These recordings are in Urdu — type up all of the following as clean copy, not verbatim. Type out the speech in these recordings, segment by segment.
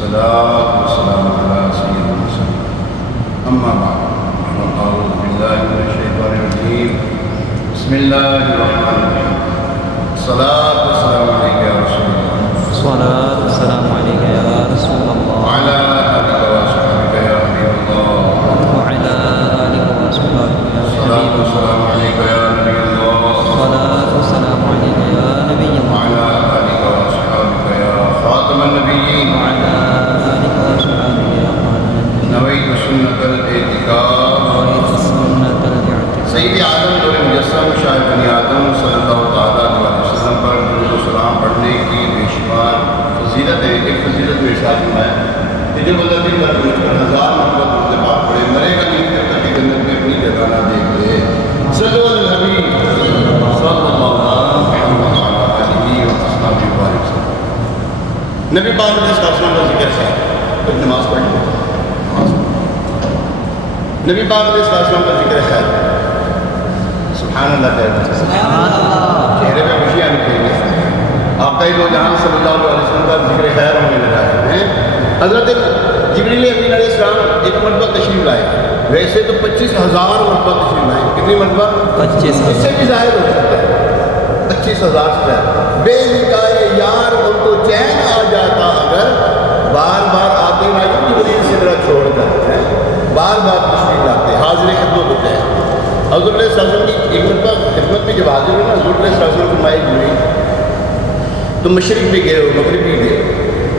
والصلاة والسلام على سيد المرسلين أما بعد أعوذ بالله من الشيطان الرجيم بسم الله الرحمن الرحيم الصلاة والسلام عليك يا رسول الله الصلاة والسلام عليك يا رسول الله وعلى آلك وأصحابك يا حبيب الله وعلى آلك وأصحابك يا الصلاة حبيب والسلام الله عليك يا نبي الله الصلاة والسلام عليك يا نبي الله وعلى آلك وأصحابك يا خاتم النبيين وعلى آلك وأصحابك يا خاتم النبيين نويت سنة الاعتكاف نويت سنة الاعتكاف سید آدم دور مجسم شاہ بنی آدم صلی اللہ تعالیٰ علیہ وسلم پر درود و سلام پڑھنے کی بے شمار فضیلت ہے. ایک فضیلت میں ارشاد فرمایا کہ جو بندہ دن بھر روز پر 1000 مرتبہ درود پاک پڑھے مرے گا نہیں جب تک کہ جنت میں اپنی جگہ نہ دیکھ لے. صلو علی الحبیب صلی اللہ علیہ وسلم. نبی پاک علیہ السلام کا ذکر ہے تو نماز پڑھ لو. نبی پاک علیہ السلام کا ذکر ہے. سبحان اللہ کہتے ہیں. سبحان اللہ. چہرے پہ خوشیاں نکلیں گی. آقا دو جہان صلی اللہ علیہ وسلم کا ذکر خیر ہونے لگا ہے. حضرت جبریل امین علیہ السلام ایک مرتبہ تشریف لائے. ویسے تو 25,000 مرتبہ تشریف لائے. کتنی مرتبہ؟ 25,000. اس سے بھی ظاہر ہو سکتا ہے 25,000 سے زیادہ. بے نکائے یار ان کو چین آ جاتا اگر بار بار آتے نہ جبریل سے طرح چھوڑ کر بار بار تشریف لاتے حاضر خدمت ہوتے ہیں. حضور علیہ السلام کی ایک مرتبہ خدمت میں جب حاضر ہوئے نا حضور علیہ السلام کو مائک ہوئی تو مشرق بھی گئے ہو مغرب بھی گئے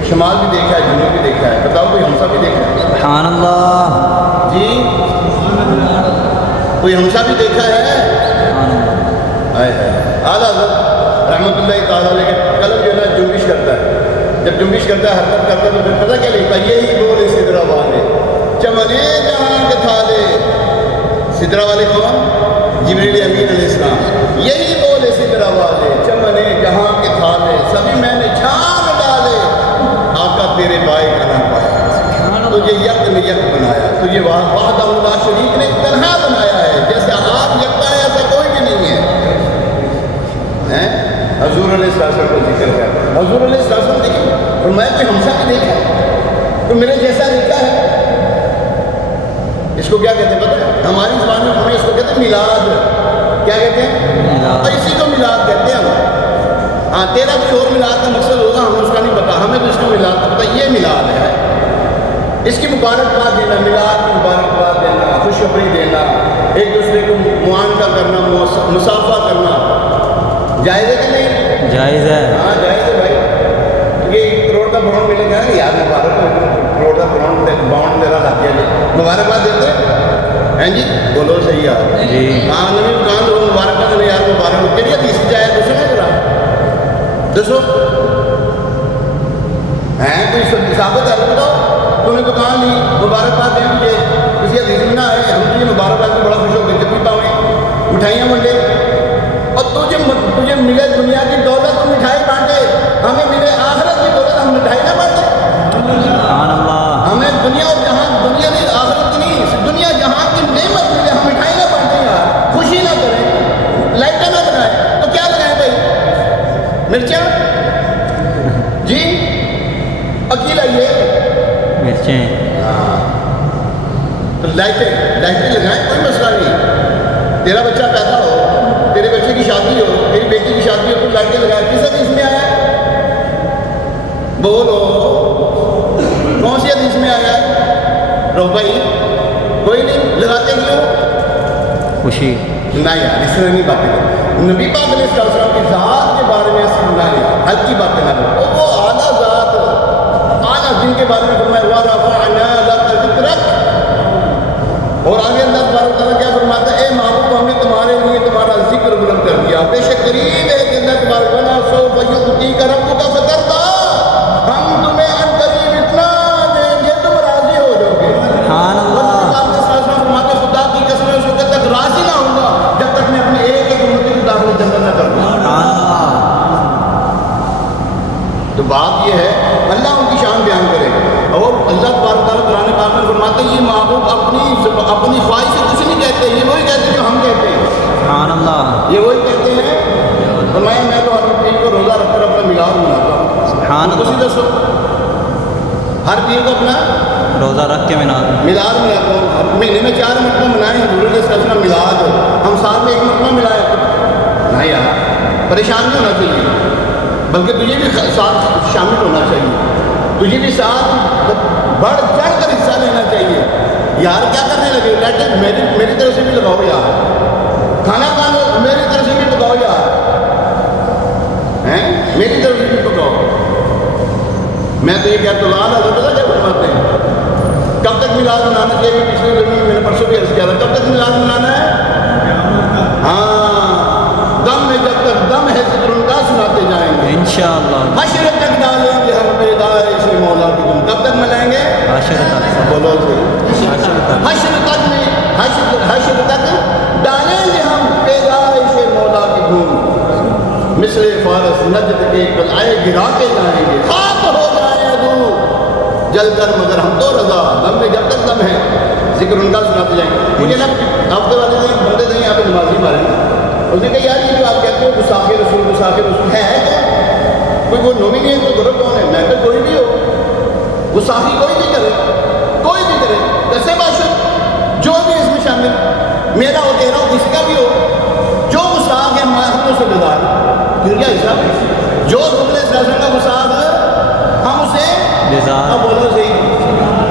شمال بھی دیکھا ہے جنوب بھی دیکھا ہے. بتاؤ کوئی ہمسا بھی دیکھا ہے؟ سبحان اللہ. جی کوئی ہمسا بھی دیکھا ہے؟ اعلیٰ حضرت رحمۃ اللہ تعالیٰ علیہ کے قلم جو ہے نا جنبش کرتا ہے. جب جنبش کرتا ہے حرکت کرتا ہے تو پھر پتہ کیا لکھتا ہے؟ یہی بول سدرا والے چمنے جہاں کے تھالے. سدرا والے کون؟ جبریل امین علیہ السلام. یہی بولے سدرا والے چمنے جہاں کے تھالے سبھی میں نے چھان ڈالے آقا تیرے بائے کا نہ پایا. تجھے یک نے یک بنایا. تجھے وحدہ لا شریک نے تنہا بنایا ہے. جیسے آپ یکتا ہے ایسا کوئی بھی نہیں ہے. حضور علیہ السلام کو ذکر ہے. حضور علیہ السلام دیکھیں اور میں کوئی ہمسا بھی دیکھا ہے تو میرے جیسا دیکھا ہے. اس کو کیا کہتے ہیں پتہ ہے؟ ہماری زبان میں ہمیں اس کو کہتے ہیں میلاد. کیا کہتے ہیں؟ اور اسی کو میلاد کہتے ہیں ہم. ہاں تیرا کوئی اور میلاد کا مقصد ہوگا ہمیں اس کا نہیں پتا. ہمیں تو اس کا میلاد کا پتا. یہ میلاد ہے. اس کی مبارکباد دینا میلاد کی مبارکباد دینا خوشخبری دینا ایک دوسرے کو معانقہ کرنا مسافہ کرنا جائز ہے کہ نہیں؟ جائز ہے. ہاں جائز ہے بھائی. یہ 1 کروڑ کا بانڈ ملے گا یار مبارک کروڑ کا بانڈ میرا لاتے ہیں مبارکباد دیتے ہیں جی. بولو صحیح ہے جی. ہاں نبی کہاں لوگ مبارکباد دینے یار مبارک کے لیے تیسری جائے دوسرے میں ذرا دسو ہیں کوئی ثابت ہے بتاؤ تم نے تو کہاں لی مبارکباد دیں مجھے کسی حدیث میں نہ ہے. ہم تجھے مبارکباد میں بڑا خوش ہو گئے جب بھی پاؤں مٹھائیاں منڈے اور تجھے ملے دنیا کی دولت تو مٹھائی بانٹے. ہمیں ملے آخرت کی دولت ہم مٹھائی نہ بانٹے. سبحان اللہ. ہمیں دنیا اور جہاں دنیا کی آخرت کی نہیں دنیا جہاں کی نعمت ملے ہم مٹھائی نہ بانٹیں یار. خوشی نہ کریں لائٹیں نہ لگائیں تو کیا لگائیں بھائی؟ مرچیں جی اکیلا یہ مرچیں تو لائٹیں لگائیں کوئی مسئلہ نہیں. تیرا بچہ پیدا ہو تیرے بچے کی شادی ہو تیری بیٹی کی شادی ہو تو لائٹیں لگائیں. کس حدیث میں آیا ہے؟ بولو کون سی حدیث میں آیا ہے؟ رو بھائی کوئی نہیں لگاتے کیوں؟ خوشی. نہ یار اس طرح نہیں باتیں کریں. نبی پاک علیہ السلام کی ذات کے بارے میں نہ لیں ہلکی باتیں نہ کرو. وہ اعلیٰ ذات اعلیٰ جن کے بارے میں فرمایا وَرَفَعْنَا لَكَ ذِكْرَكَ. اور آگے اللہ تبارک و تعالیٰ کیا فرماتا ہے؟ اے محبوب ہم نے تمہارے لیے تمہارا ذکر بلند کر دیا. بے شک قریب ہے کہ اللہ تبارک و تعالیٰ سوف یعطیک ربک فترضیٰ. ہم تمہیں ان قریب اتنا دیں گے تم راضی ہو جاؤ گے. سبحان اللہ. فرماتے خدا کی قسم اس وقت تک راضی نہ ہوں گا جب تک میں اپنے ایک امتی کو داخل جنت نہ کر دوں. تو بات یہ ہے اللہ ان کی شان بیان کرے. اور اللہ تبارک تعالیٰ قرآن پاک میں فرماتے ہیں یہ محبوب اپنی خواہش سے کچھ نہیں کہتے. یہ وہی کہتے ہیں جو ہم کہتے ہیں. سبحان اللہ. یہ وہی کہتے ہیں فرمایا میں تو ہر دن کو روزہ رکھ کر اپنا میلاد مناتا ہوں. سبحان تسی اللہ. دسو ہر پیر کو اپنا روزہ رکھ کے میلاد مناتا ہوں. مہینے میں 4 مرتبہ منائیں حضور علیہ السلام میلاد. ہم سال میں 1 مرتبہ ملائے. نہیں یار پریشان نہیں ہونا چاہیے, بلکہ تجھے بھی ساتھ شامل ہونا چاہیے, تجھے بھی ساتھ بڑھ چڑھ کر حصہ لینا چاہیے. یار کیا کرنے لگے, لیٹر میری طرف سے بھی لگاؤ یار, کھانا کھانا میری طرف سے بھی پکاؤ یار, میری طرف سے بھی پکاؤ. میں تو یہ کہتا ہوں اللہ تعالیٰ کیا فرماتے ہیں, کب تک میلاد منانا چاہیے. پچھلے دن میں نے پرسوں بھی عرض کیا تھا, کب تک میلاد منانا ہے. ہاں دم میں جب تک دم ہے ذکر ان کا سناتے جائیں گے انشاءاللہ. حشر تک ڈالیں گے ہم پیدائش مولا کی تم. کب تک منائیں گے, حشر تک. بولو حشر تک. حشر تک ڈالیں گے ہم پیدائش مولا کی دھوم. مثل فارس نجد کے قلعے گرا کے جائیں گے, خاک ہو جائے ادو جل کر مگر ہم تو رضا. دم میں جب تک دم ہے ذکر ان کا سناتے جائیں گے. مجھے نا ہفتے والے دن بندے دیں یہاں پہ نمازی مارے نا, اس نے کہا یار یہ جو آپ کہتے ہو گستاخ رسول ہے کوئی وہ نومینی ہے, کوئی گروہ کون ہے. میں کہ کوئی بھی ہو, گستاخی کوئی بھی کرے, کوئی بھی کرے, کیسے باشد جو بھی اس میں شامل, میرا ہو تیرا ہو کسی کا بھی ہو, جو گستاخ ہے ہم اسے بیدار. پھر کیا حساب ہے, جو حضور علیہ السلام کا گستاخ ہم اسے بیزار. بولو صحیح,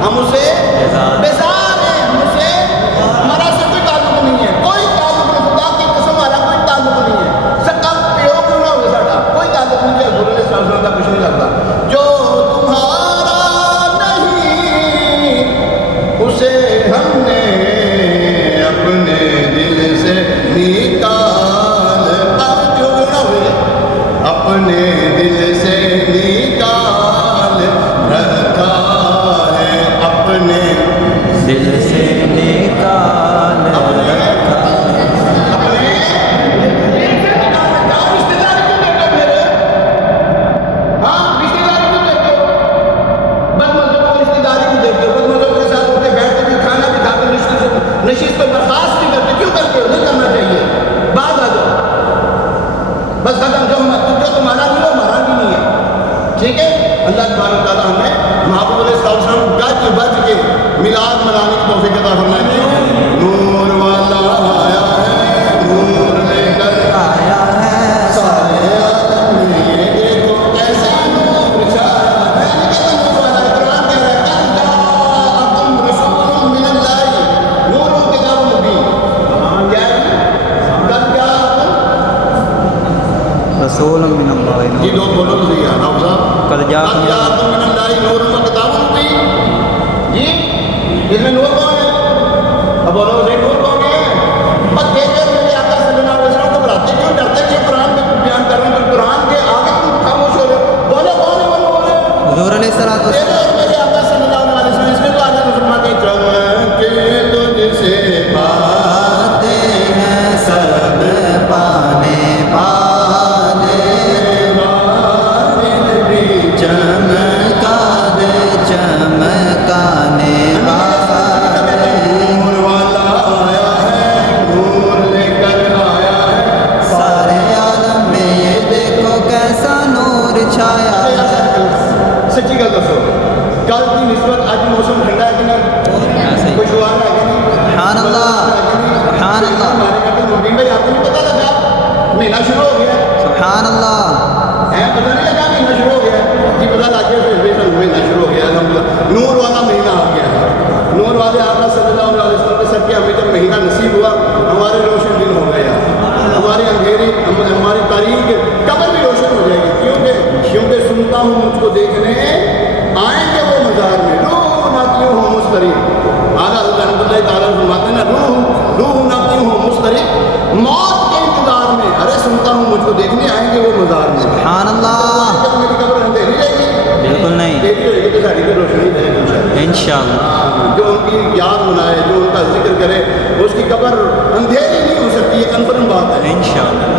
ہم اسے بیزار ہیں, ہم اسے ہمارا سے کوئی تعلق نہیں ہے, کوئی تعلق نہیں. خدا کی قسم ہمارا کوئی تعلق نہیں ہے. سکا پیو کیوں نہ ہو ساڈا کوئی تعلق نہیں ہے. حضور علیہ السلام کا کچھ نہیں لگتا. جو تمہارا نہیں اسے ہم نے اپنے دل سے نکال, کیوں نہ ہوئے, اپنے دل سے نکال رکھا ہے, اپنے دل سے نکال رکھا. نشست کو برخاست نہیں کرتے, کیوں کرتے ہو, نہیں کرنا چاہیے. بعد آ جاؤ بس ختم, جو تمہارا نہیں ہو ہمارا بھی نہیں ہے. ٹھیک ہے, اللہ تبارک تعالیٰ ہمیں محبوب علیہ السلام گج بج کے میلاد منانے کی توفیق عطا فرمائے. نور والا آیا ہے, نور لے کر آیا ہے سارے عالم میں, یہ دیکھو کیسا نور چھایا ہے. نور والا قرآن کہہ رہا ہے, قد جاءکم رسول من اللہ نور و کتاب مبین. کیا ہے, قد جاءکم رسول من اللہ. جی دو بولو تو صحیح ہے نام صاحب. قد جاءکم من اللہ نور و کتاب مبین. جی اس میں نور کون ہے, اب بولو صحیح, نور کون ہے. بس دیکھتے ہیں میرے آقا صلی اللہ علیہ وسلم کو بڑھاتے کیوں, ڈرتے کیوں, قرآن میں بیان کر رہے ہیں تو قرآن کے آگے تم خاموش ہو رہے ہو. بولو کون ہے, بولو حضور علیہ الصلوۃ والسلام. تیرے اور میرے آقا صلی اللہ علیہ وسلم. اس میں تو آگے فرماتے ہیں چمکے تجھ سے پاتے ہیں سب پانے والے, چمکا دے چمکانے والے. نور والا آیا ہے, نور لے کر آیا ہے. سارے عالم میں یہ دیکھو کیسا نور چھایا ہے. سچی گل دسو, کل کی نسبت آج موسم ٹھنڈا ہے کہ نہیں, کچھ ہوا ہے کہ نہیں. سبحان اللہ, سبحان اللہ, ہمارے کہتے ہیں مبین بھائی آپ کو نہیں پتا لگا مہینہ شروع ہو گیا ہے, سبحان اللہ. پتہ نہیں لگا مہینہ شروع ہو گیا ہے. جی پتا لگ گیا پھر مہینہ شروع ہو گیا ہے, الحمدللہ نور والا مہینہ آ گیا ہے. نور والے آقا صلی اللہ علیہ وسلم کے سب کے ہمیں جب مہینہ نصیب ہوا, ہمارے روشن دن ہو گیا, ہماری اندھیری ہماری تاریخ قبر بھی روشن ہو جائے گی. کیونکہ سنتا ہوں مجھ کو دیکھنے آئیں گے وہ مزار میں, روح نہ کیوں ہو مسترب. اعلیٰ رحمۃ اللہ تعالیٰ فرماتے ہیں نا, روح نہ کیوں ہو مسترب, موت کے انتظار میں, ارے سنتا ہوں مجھ کو دیکھنے آئیں گے وہ مزار میں. سبحان اللہ. جب میری قبر اندھیری رہے گی, بالکل نہیں, دیکھی ہوئے گی تو ساری کی روشنی رہے گی انشاءاللہ. جو ان کی یاد منائے, جو ان کا ذکر کرے, اس کی قبر اندھیری نہیں ہو سکتی, یہ کنفرم بات ہے. انشاءاللہ.